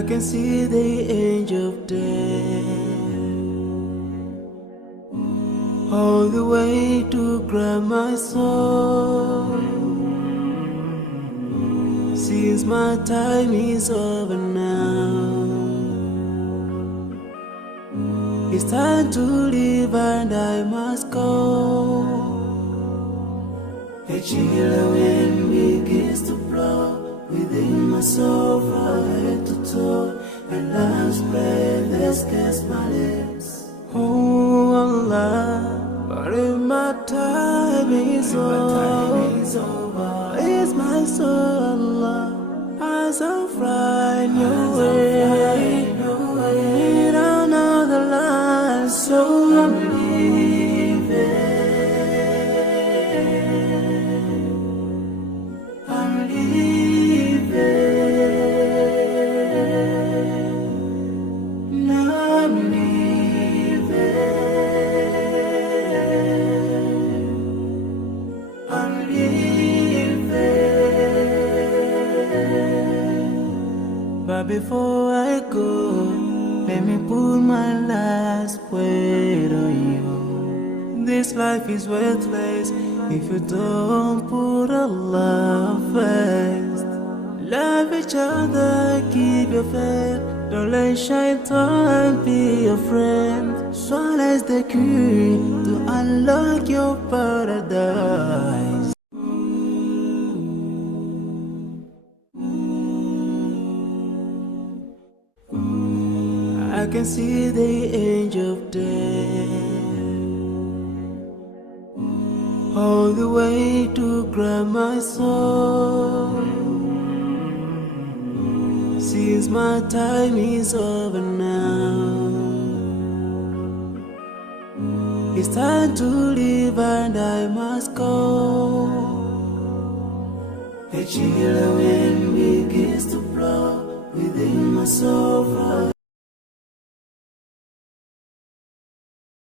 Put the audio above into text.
I can see the angel of death all the way to grab my soul. Since my time is over now, it's time to leave and I must go. A chilly wind begins to blow within my soul from head to toe, and love's breath escapes my lips. Oh Allah, but if my time is over, it's my soul, Allah, as I'm flying your way, down another line, so I'm leaving. I'm leaving. Now I'm leaving. I'm leaving. But before I go, let me put my last word on you. This life is worthless if you don't put Allah first. Love each other, keep your faith. Don't let shaitan be your friend. Swallow the key to unlock your paradise. I can see the angel of death all the way to grab my soul. Since my time is over now, it's time to leave and I must go. A chilly wind begins to blow within my soul from